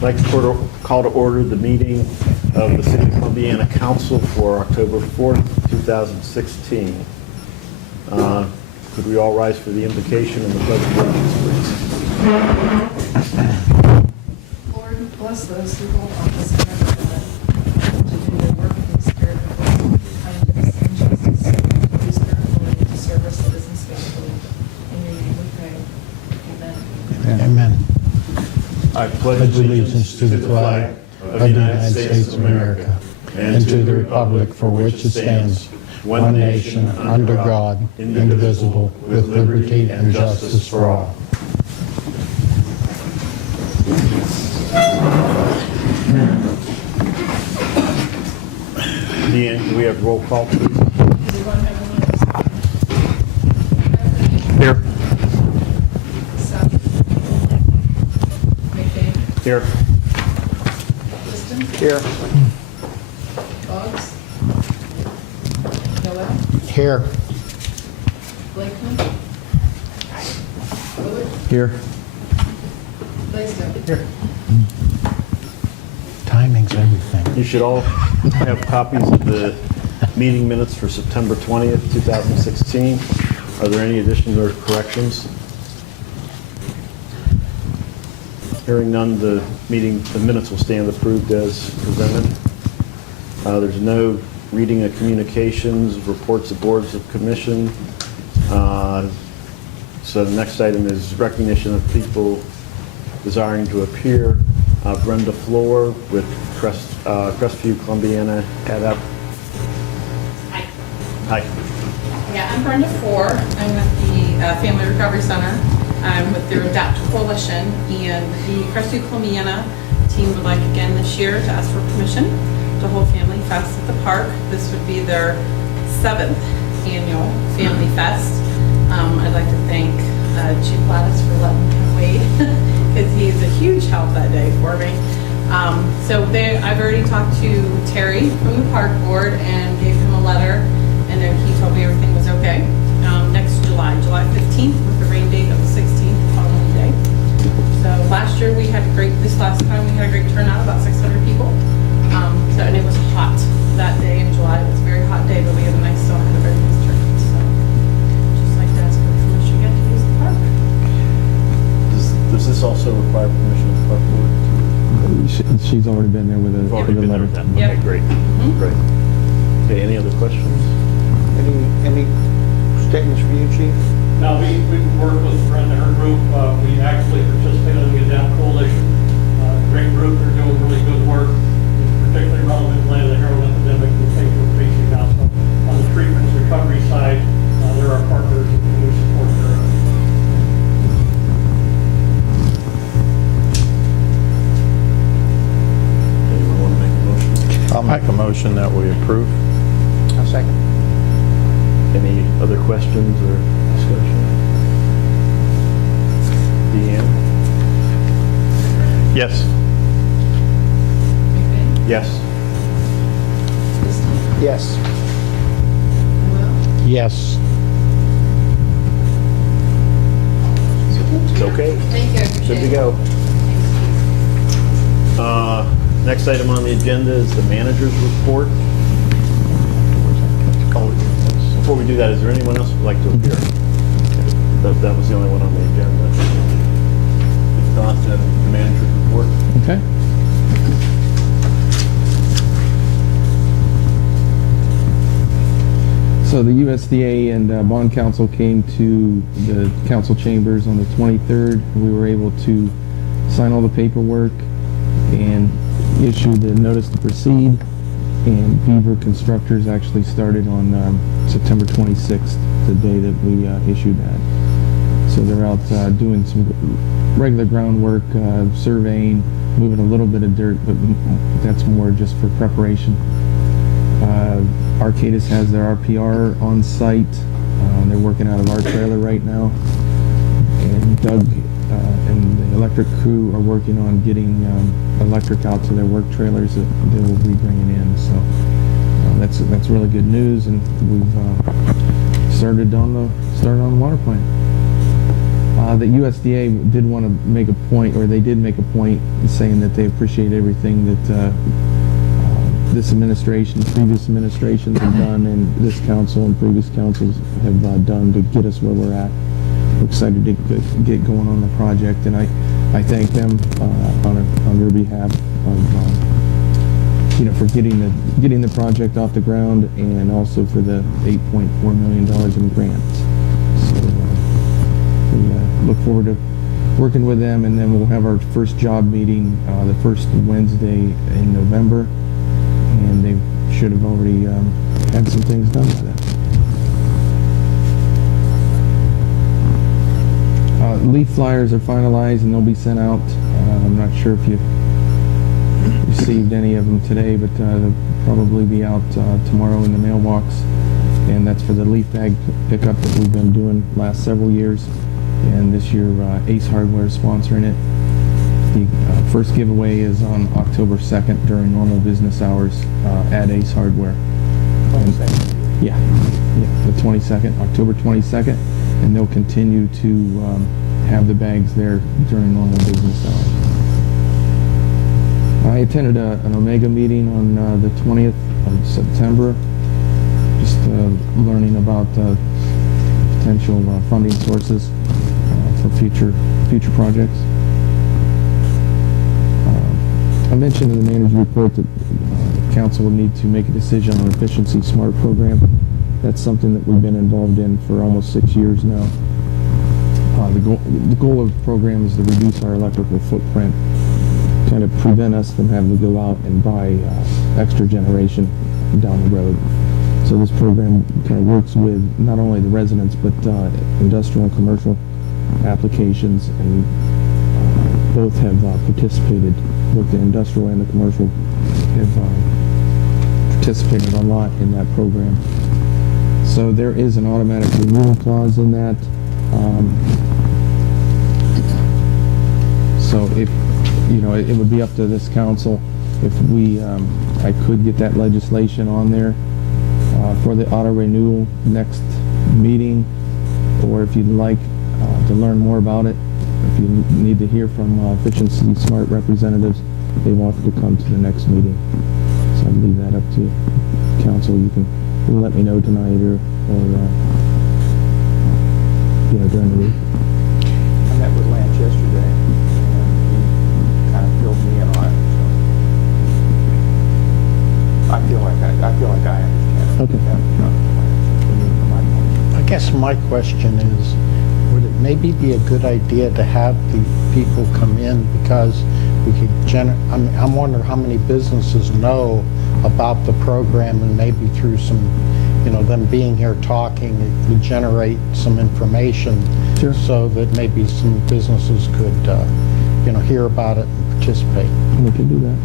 I'd like to call to order the meeting of the City of Columbiana Council for October 4th, 2016. Could we all rise for the invocation and the pledge of allegiance, please? Lord, bless those who hold office in our government, to do their work in the spirit of kindness and justice, to use their authority to serve our citizens faithfully. In your name we pray. Amen. Amen. I Pledge allegiance to the flag of the United States of America and to the republic for which it stands, one nation, under God, indivisible, with liberty and justice for all. Deanne, can we have roll call, please? Does everyone have a list? Here. Seth? McDade? Here. Liston? Here. Boggs? Noel? Here. Blakeman? Willard? Here. Blaisdell? Here. Timing's everything. You should all have copies of the meeting minutes for September 20th, 2016. Are there any additions or corrections? Hearing none, the minutes will stand approved as presented. There's no reading of communications, reports of boards of commission. So the next item is recognition of people desiring to appear. Brenda Floor with Crestview, Columbiana, head up. Hi. Hi. Yeah, I'm Brenda Four. I'm with the Family Recovery Center. I'm with their ADAPT Coalition, and the Crestview Columbiana team would like again this year to ask for permission to hold Family Fest at the park. This would be their 7th annual Family Fest. I'd like to thank Chief Gladys for letting me wait, because he's a huge help that day for me. I've already talked to Terry from the park board and gave him a letter, and then he told me everything was okay. Next July 15th, with the rain date of the 16th, the following day. So last year this last time we had a great turnout, about 600 people. And it was hot that day in July. It was a very hot day, but we had a nice sun and a very nice turnout. So just like to ask for permission again to use the park. Does this also require permission of the park board? She's already been there with You've already a been there letter. with that. Yep. Okay, great. Mhm. Great. Okay, any other questions? Any statements from you, Chief? Now, we work with Brenda and her group. We actually participated in the ADAPT Coalition. Great group, they're doing really good work. It's particularly relevant in light of the heroin epidemic and things we're facing now. So on the treatment and recovery side, they're our partners and we support their Anyone want to make a motion? I'll make a motion that we approve. A second. Any other questions or discussion? Deanne? Yes. McDade? Yes. Liston? Yes. Noel? Yes. It's okay. Thank you. I appreciate Good to it. go. Thanks, Next item on the agenda is the manager's report. Before we do that, is there anyone else who'd like to appear? That was the only one on the agenda. If not, then the manager's report. Okay. So the USDA and Bond Council came to the council chambers on the 23rd. We were able to sign all the paperwork and issue the notice to proceed. And Beaver Constructors actually started on September 26th, the day that we issued that. So they're out doing some regular groundwork, surveying, moving a little bit of dirt, but that's more just for preparation. Arcadis has their RPR on site. They're working out of our trailer right now. And Doug and the electric crew are working on getting electric out to their work trailers that they will be bringing in. So that's really good news, and we've started on the water plant. The USDA did want to make a point, or they did make a point, saying that they appreciate everything that this administration, previous administrations have done, and this council and previous councils have done to get us where we're at. We're excited to get going on the project, and I thank them on your behalf of for getting the project off the ground, and also for the $8.4 million in grants. So we look forward to working with them, and then we'll have our first job meeting the first Wednesday in November, and they should have already had some things done by then. Leaf flyers are finalized and they'll be sent out. I'm not sure if you received any of them today, but they'll probably be out tomorrow in the mailbox. And that's for the leaf bag pickup that we've been doing last several years. And this year, Ace Hardware is sponsoring it. The first giveaway is on October 2nd during normal business hours at Ace Hardware. Yeah, the 22nd, October 22nd, and they'll continue to have the bags there during normal business hours. I attended an Omega meeting on the 20th of September, just learning about potential funding sources for future projects. I mentioned in the manager's report that council will need to make a decision on Efficiency Smart program. That's something that we've been involved in for almost 6 years now. The goal of the program is to reduce our electrical footprint, kind of prevent us from having to go out and buy extra generation down the road. So this program kind of works with not only the residents, but industrial and commercial applications, and both have participated, both the industrial and the commercial have participated a lot in that program. So there is an automatic renewal clause in that. So if, it would be up to this council if I could get that legislation on there for the auto renewal next meeting, or if you'd like to learn more about it, if you need to hear from Efficiency Smart representatives, they want to come to the next meeting. So I'd leave that up to you, council. You can let me know tonight or during the week. I met with Lance yesterday, and he kind of filled me in on it. So I feel like I understand it. Okay. I guess my question is, would it maybe be a good idea to have the people come in, because we could I'm wondering how many businesses know about the program, and maybe through some, them being here talking, it could generate some information. Sure. So that maybe some businesses could, hear about it and participate. We can do that.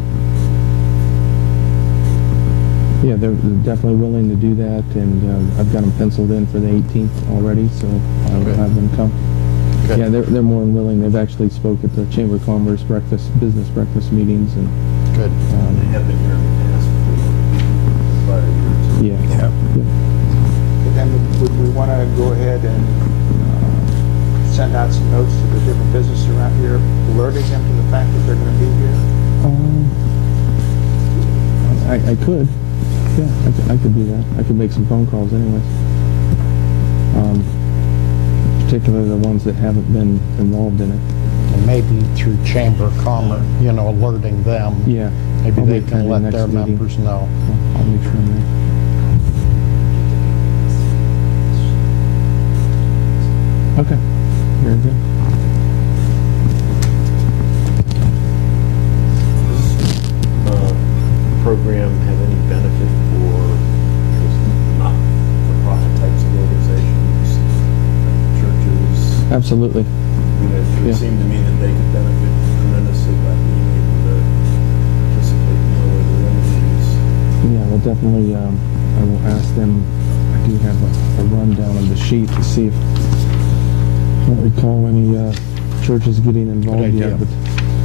Yeah, they're definitely willing to do that, and I've got them penciled in for the 18th already, so I will have them come. Good. Yeah, they're more than willing. They've actually spoke at the Chamber of Commerce business breakfast meetings, and Good. They have been here in the past for about a year or two. yeah. And then would we want to go ahead and send out some notes to the different businesses around here, alerting them to the fact that they're going to be here? I could. Yeah, I could do that. I could make some phone calls anyways. Particularly the ones that haven't been involved in it. And maybe through Chamber of Commerce, alerting them. Yeah. Maybe I'll they make can that let next their meeting. members know. I'll make sure I'm there. Okay. Very good. Does this program have any benefit for not-for-profit types of organizations, churches? Absolutely. It would Yeah. seem to me that they could benefit tremendously by being able to participate in no other industries. Yeah, well, definitely, I will ask them. I do have a rundown of the sheet to see if I don't recall any churches getting involved idea. yet. But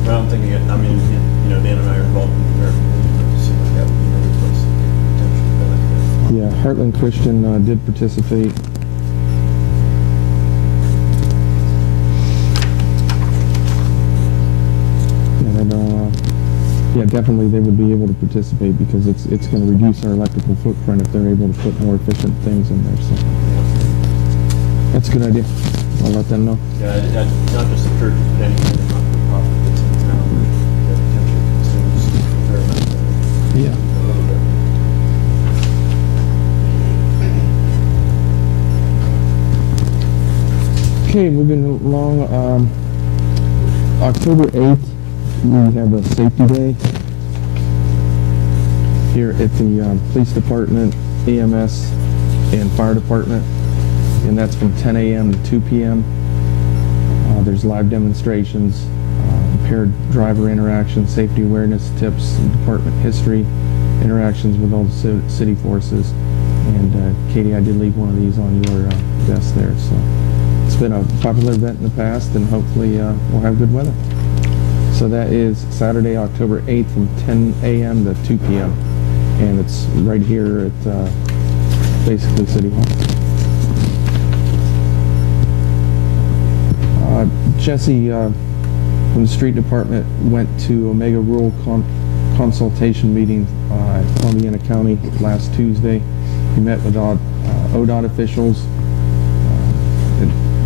Well, I'm thinking, Dan and I are involved in the American Legion, but it seems like that would be another place that they could potentially benefit. yeah, Heartland Christian did participate. definitely they would be able to participate because it's going to reduce our electrical footprint if they're able to put more efficient things in there. So that's a good idea. I'll let them know. Yeah, not just the churches, but any kind of not-for-profit that's in town that potentially consumes a fair amount of energy. Yeah. A little bit. Okay, moving along. October 8th, we have a safety day here at the police department, EMS, and fire department, and that's from 10 a.m. to 2 p.m. There's live demonstrations, impaired driver interactions, safety awareness tips, department history, interactions with all the city forces. And Katie, I did leave one of these on your desk there. So it's been a popular event in the past, and hopefully we'll have good weather. So that is Saturday, October 8th from 10 a.m. to 2 p.m. And it's right here at basically City Hall. Jesse from the street department went to Omega Rural consultation meeting at Columbiana County last Tuesday. He met with ODOT officials.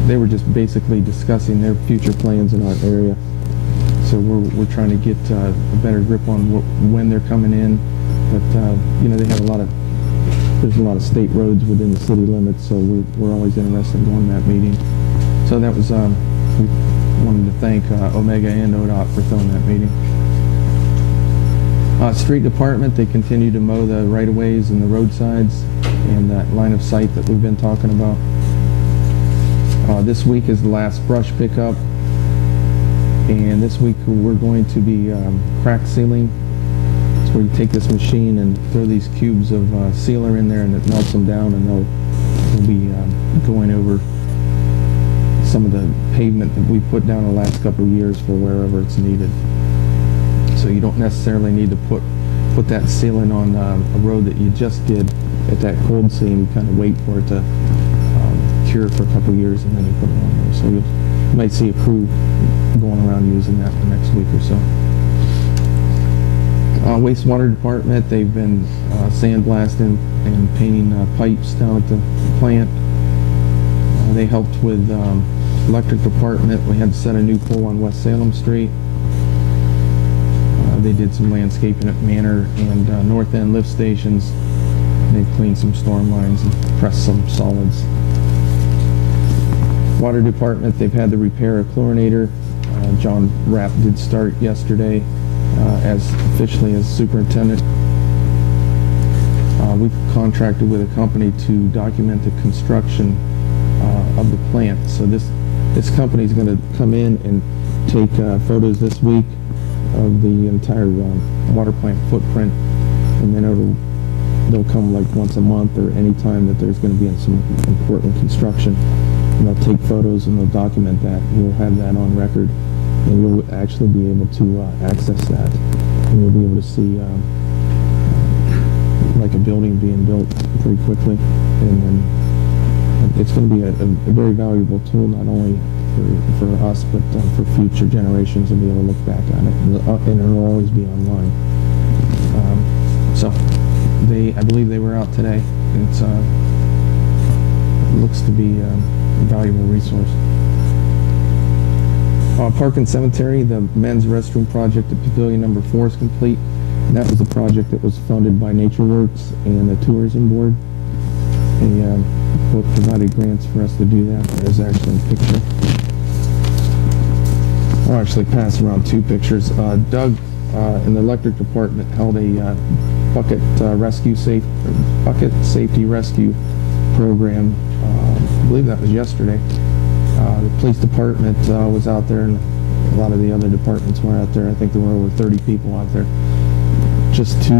They were just basically discussing their future plans in our area. So we're trying to get a better grip on when they're coming in. But you know, they have there's a lot of state roads within the city limits, so we're always interested in going to that meeting. So that was we wanted to thank Omega and ODOT for throwing that meeting. Street department, they continue to mow the right-of-ways and the roadsides and that line of sight that we've been talking about. This week is the last brush pickup, and this week we're going to be crack sealing. It's where you take this machine and throw these cubes of sealer in there, and it melts them down, and they'll be going over some of the pavement that we put down the last couple of years for wherever it's needed. So you don't necessarily need to put that sealant on a road that you just did at that cold seam. You kind of wait for it to cure for a couple of years, and then you put it on there. So you might see a crew going around using that the next week or so. Wastewater department, they've been sandblasting and painting pipes down at the plant. They helped with electric department. We had to set a new pole on West Salem Street. They did some landscaping at Manor and North End lift stations. They've cleaned some storm lines and pressed some solids. Water department, they've had the repair a chlorinator. John Rapp did start yesterday as officially as superintendent. We've contracted with a company to document the construction of the plant. So this company is going to come in and take photos this week of the entire water plant footprint, and then they'll come like once a month or any time that there's going to be some important construction, and they'll take photos and they'll document that. We'll have that on record, and you'll actually be able to access that, and you'll be able to see like a building being built pretty quickly, and then it's going to be a very valuable tool, not only for us, but for future generations to be able to look back at it, and it'll always be online. So I believe they were out today. It looks to be a valuable resource. Park and Cemetery, the men's restroom project at Pavilion number 4 is complete. And that was a project that was funded by NatureWorks and the Tourism Board. They both provided grants for us to do that. There's actually a picture. I'll actually pass around 2 pictures. Doug in the electric department held a bucket safety rescue program. I believe that was yesterday. The police department was out there, and a lot of the other departments were out there. I think there were over 30 people out there, just to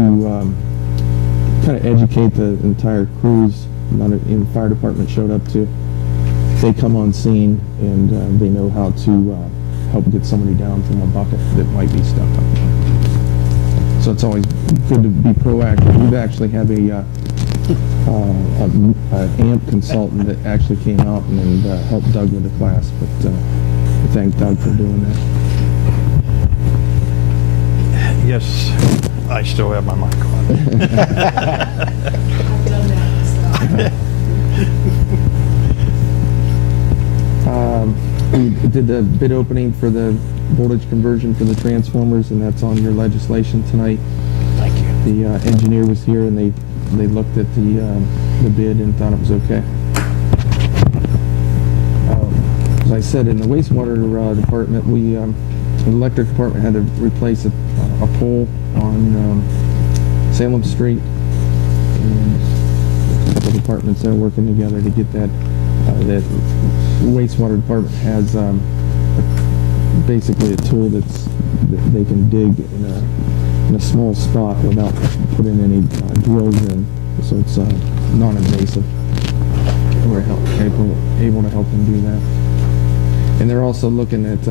kind of educate the entire crews. The fire department showed up too. They come on scene, and they know how to help get somebody down from a bucket that might be stuck up there. So it's always good to be proactive. We've actually have a AMP consultant that actually came out and helped Doug with the class, but we thank Doug for doing that. Yes, I still have my mic on. I've done that, so. We did the bid opening for the voltage conversion for the transformers, and that's on your legislation tonight. Thank you. The engineer was here, and they looked at the bid and thought it was okay. As I said, in the wastewater department, the electric department had to replace a pole on Salem Street, and a couple departments there working together to get that. That wastewater department has basically a tool that they can dig in a small spot without putting any drills in, so it's non-invasive. We're able to help them do that. And they're also looking at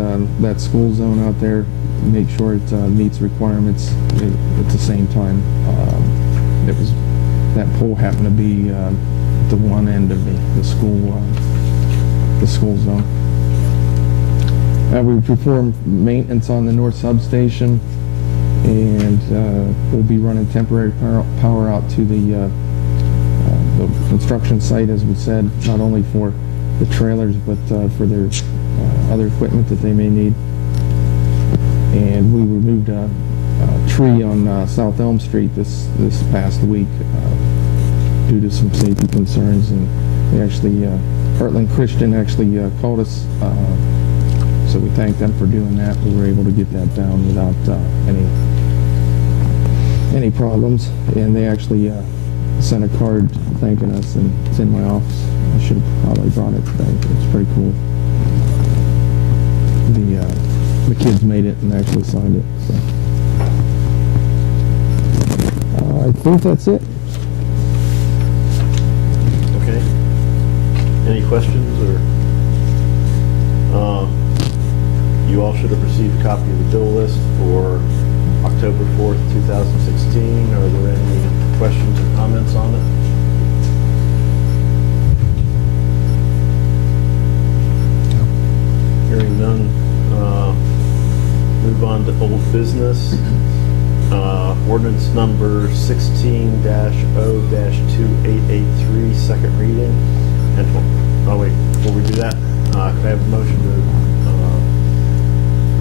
that school zone out there, make sure it meets requirements at the same time. That pole happened to be the one end of the school zone. We performed maintenance on the north substation, and we'll be running temporary power out to the construction site, as we said, not only for the trailers, but for their other equipment that they may need. And we removed a tree on South Elm Street this past week due to some safety concerns, and they actually, Heartland Christian actually called us, so we thanked them for doing that. We were able to get that down without any problems, and they actually sent a card thanking us, and it's in my office. I should have probably brought it today. It's pretty cool. The kids made it and actually signed it. So I think that's it. Okay. Any questions, or you all should have received a copy of the bill list for October 4th, 2016. Are there any questions or comments on it? Hearing none, move on to old business. Ordinance number 16-0-2883, second reading. And, oh wait, before we do that, could I have a motion to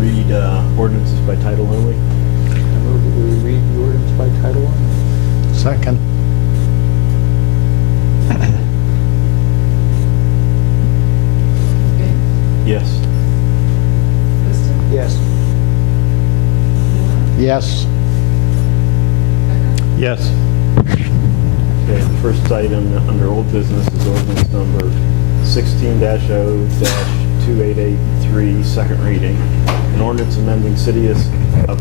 read ordinances by title only? I move that we read the ordinance by title only. Second. Okay. Yes. Liston? Yes. Miller? Yes. Becker? Yes. Okay, the first item under old business is ordinance number 16-0-2883, second reading. An ordinance amending City of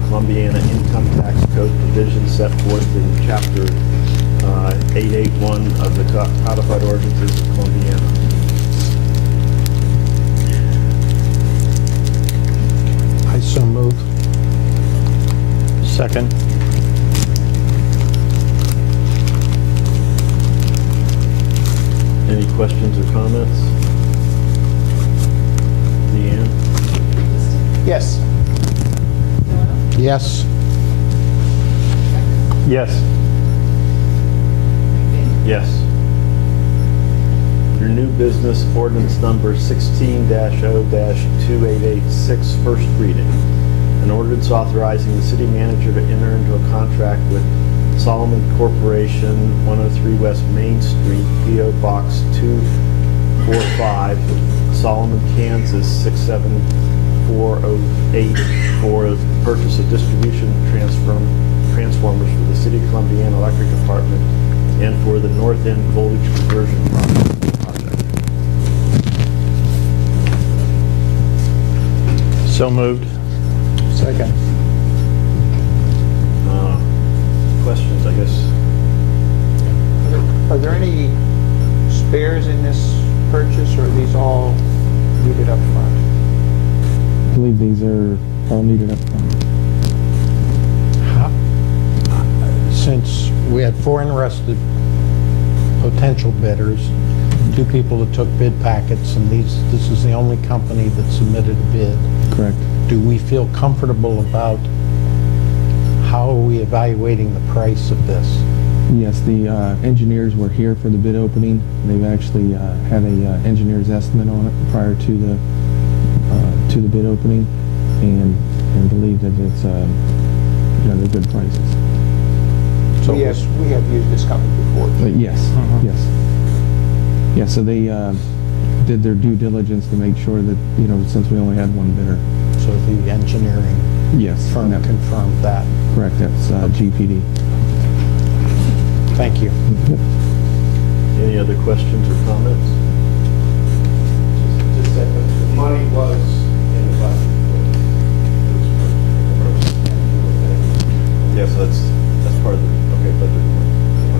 Columbiana income tax code provisions set forth in Chapter 881 of the Codified Ordinances of Columbiana. I so move. Second. Any questions or comments? Deanne? Liston? Yes. Miller? Yes. Becker? Yes. McBain? Yes. Your new business ordinance number 16-0-2886, first reading. An ordinance authorizing the city manager to enter into a contract with Solomon Corporation, 103 West Main Street, P.O. Box 245, Solomon, Kansas 67408, for the purchase of distribution transformers for the City of Columbiana Electric Department and for the North End voltage conversion project. So moved. Second. Questions, I guess? Are there any spares in this purchase, or are these all needed up front? I believe these are all needed up front. Since we had 4 interested potential bidders, 2 people that took bid packets, and this is the only company that submitted a bid, Correct. do we feel comfortable about how are we evaluating the price of this? Yes, the engineers were here for the bid opening. They've actually had a engineer's estimate on it prior to the bid opening, and believe that it's they're good prices. So We have used this company before. But yes, yes, yeah. So they did their due diligence to make sure that since we only had one bidder. So the engineering Yes, firm that- confirmed that. correct. That's GPD. Thank you. Any other questions or comments? Just that the money was in the budget. Yes, that's part of the, okay, budget.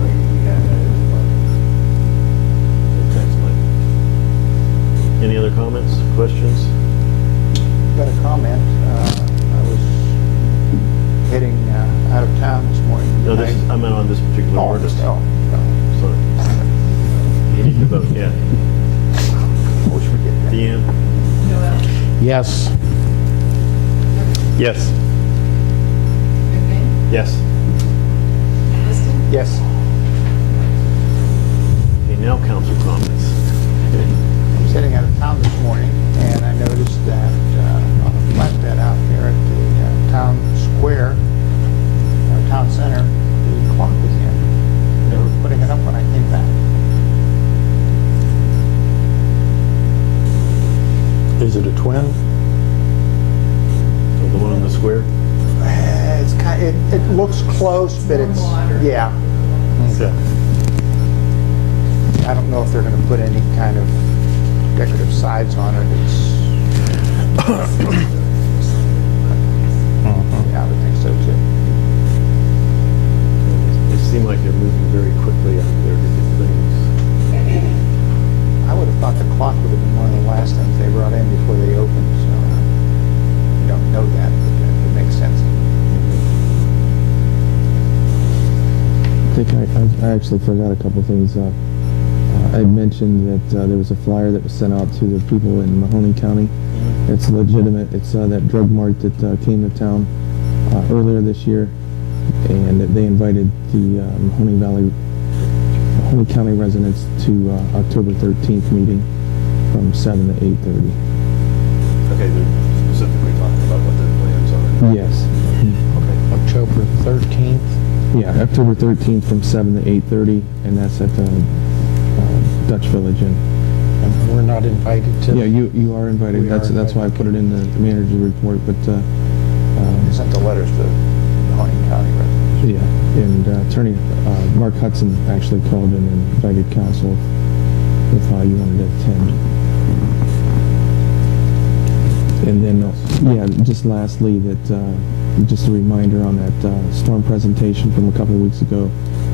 We had that in the budget. Thanks, Mike. Any other comments, questions? Got a comment. I was heading out of town this morning. No, I meant on this particular Oh, ordinance. no. Sorry. You need to vote, yeah. Always forget that. Deanne? Noel? Yes. Yes. Vivian? Yes. Kristen? Yes. Okay, now council comments. I was heading out of town this morning, and I noticed that on a flatbed out there at the town square, or town center, the clock was in. They were putting it up when I came back. Is it a twin? So the one on the square? It's it looks close, but it's, yeah. Okay. I don't know if they're going to put any kind of decorative sides on it. Yeah, I would think so too. They seem like they're moving very quickly out there to get things. I would have thought the clock would have been one of the last things they brought in before they opened, so I don't know that, but it makes sense. I think I actually forgot a couple things. I mentioned that there was a flyer that was sent out to the people in Mahoney County. It's legitimate. It's that drug mart that came to town earlier this year, and they invited the Mahoney County residents to October 13th meeting from 7 to 8:30. Okay, they're specifically talking about what their plans are. Yes. Okay. October 13th. Yeah, October 13th from 7 to 8:30, and that's at the Dutch Village Inn. And we're not invited to. Yeah, you are invited. We are That's why I put it in the manager's report. But They sent the letters to Mahoney County residents. yeah, and Attorney Mark Hudson actually called in and invited counsel if you wanted to attend. And then, yeah, just lastly, that just a reminder on that storm presentation from a couple of weeks ago.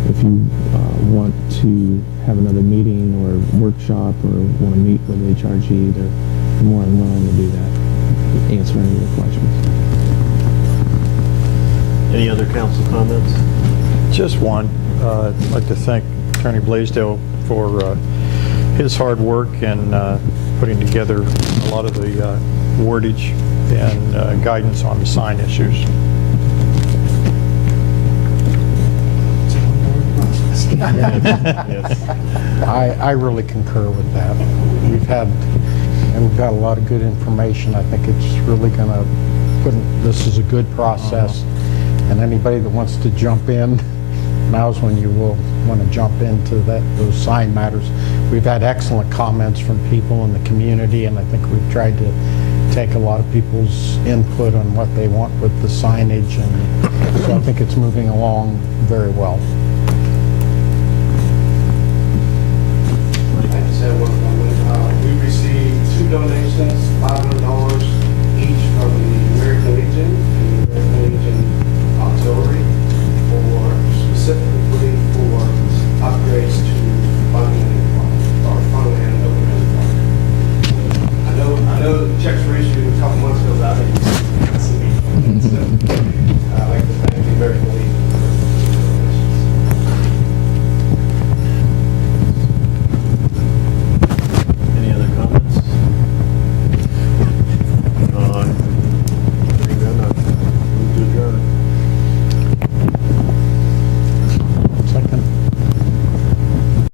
If you want to have another meeting or workshop or want to meet with HRG, they're more than willing to do that, answer any of your questions. Any other council comments? Just one. I'd like to thank Attorney Blaisdell for his hard work and putting together a lot of the wordage and guidance on the sign issues. Yes. I really concur with that. We've got a lot of good information. I think it's really going to this is a good process. And anybody that wants to jump in, now's when you will want to jump into those sign matters. We've had excellent comments from people in the community, and I think we've tried to take a lot of people's input on what they want with the signage, and so I think it's moving along very well. I just had one comment. We received 2 donations, $500